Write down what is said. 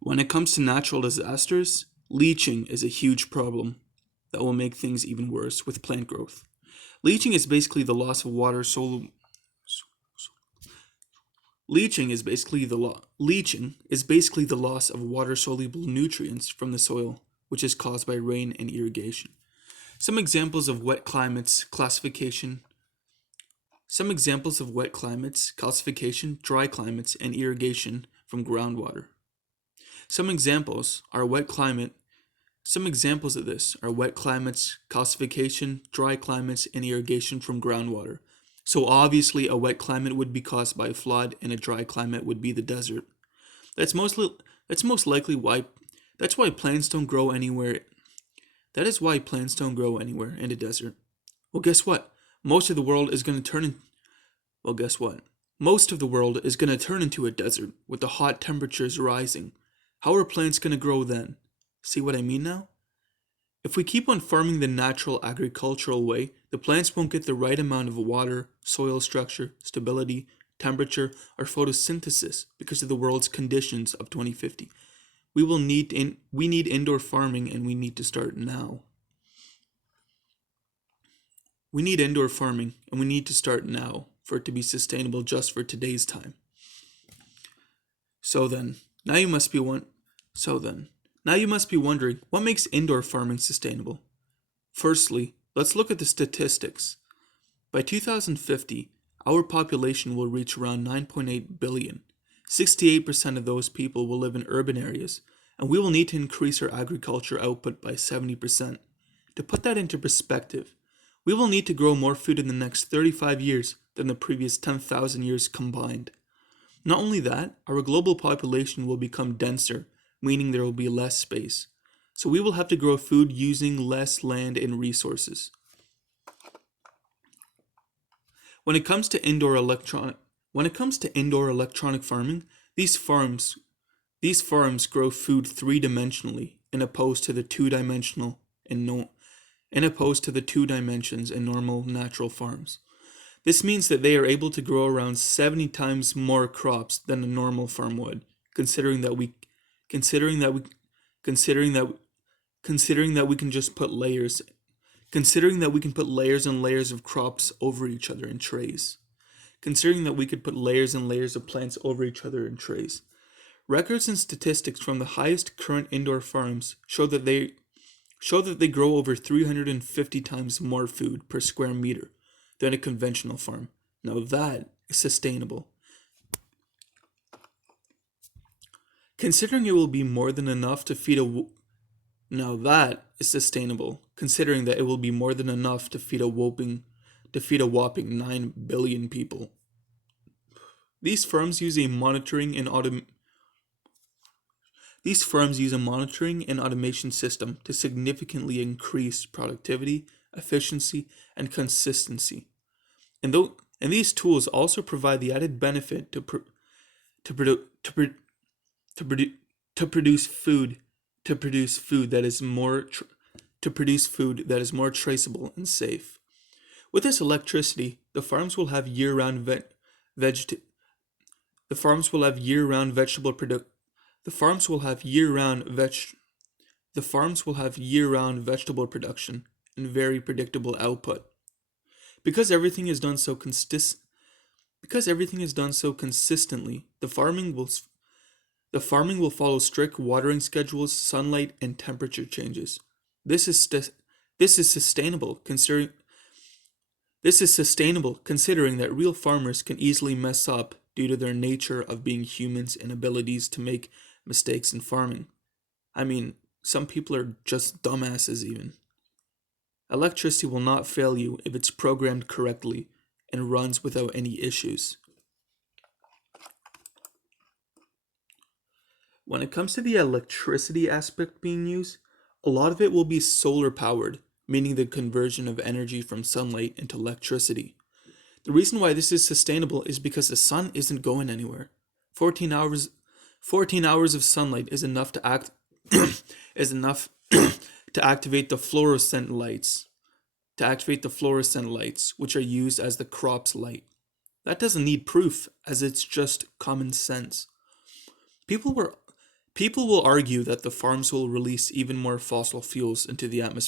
When it comes to natural disasters, leaching is a huge problem that will make things even worse with plant growth. Leaching is basically the loss of water soluble Leaching is basically the loss of water soluble nutrients from the soil, which is caused by rain and irrigation. Some examples of wet climates classification dry climates, and irrigation from groundwater. Some examples are wet climate. Some examples of this are wet climates, calcification, dry climates, and irrigation from groundwater. So obviously a wet climate would be caused by a flood and a dry climate would be the desert. That's mostly that's most likely why that's why plants don't grow anywhere. That is why plants don't grow anywhere in the desert. Well, guess what? Most of the world is going to turn in, well, guess what? Most of the world is going to turn into a desert with the hot temperatures rising. How are plants going to grow then? See what I mean now? If we keep on farming the natural agricultural way, the plants won't get the right amount of water, soil structure, stability, temperature, or photosynthesis because of the world's conditions of 2050. We need indoor farming and we need to start now. We need indoor farming and we need to start now for it to be sustainable just for today's time. So then, now you must be one so then, now you must be wondering what makes indoor farming sustainable? Firstly, let's look at the statistics. By 2050, our population will reach around 9.8 billion. 68% of those people will live in urban areas, and we will need to increase our agriculture output by 70%. To put that into perspective, we will need to grow more food in the next 35 years than the previous 10,000 years combined. Not only that, our global population will become denser, meaning there will be less space. So we will have to grow food using less land and resources. When it comes to indoor electronic farming, these farms grow food three-dimensionally in opposed to the two-dimensional and no in opposed to the two dimensions in normal natural farms. This means that they are able to grow around 70 times more crops than a normal farm would, considering that we considering that considering that we can just put layers considering that we can put layers and layers of crops over each other in trays. Considering that we could put layers and layers of plants over each other in trays. Records and statistics from the highest current indoor farms show that they grow over 350 times more food per square meter than a conventional farm. Now that is sustainable. Considering it will be more than enough to feed a Now that is sustainable, considering that it will be more than enough to feed a whopping 9 billion people. These firms use a monitoring and autom- These firms use a monitoring and automation system to significantly increase productivity, efficiency, and consistency. And though and these tools also provide the added benefit to produ- to, pro- to, produ- to produce food to produce food that is more tr- to produce food that is more traceable and safe. With this electricity, veget- the farms will have year-round vegetable produ- the farms will have year-round veg the farms will have year-round vegetable production and very predictable output. Because everything is done so consist because everything is done so consistently, the farming will follow strict watering schedules, sunlight, and temperature changes. This is st- this is sustainable considering This is sustainable considering that real farmers can easily mess up due to their nature of being humans and abilities to make mistakes in farming. I mean, some people are just dumbasses even. Electricity will not fail you if it's programmed correctly and runs without any issues. When it comes to the electricity aspect being used, a lot of it will be solar powered, meaning the conversion of energy from sunlight into electricity. The reason why this is sustainable is because the sun isn't going anywhere. 14 hours 14 hours of sunlight is enough to act is enough to activate the fluorescent lights which are used as the crop's light. That doesn't need proof as it's just common sense. People were People will argue that the farms will release even more fossil fuels into the atmosphere.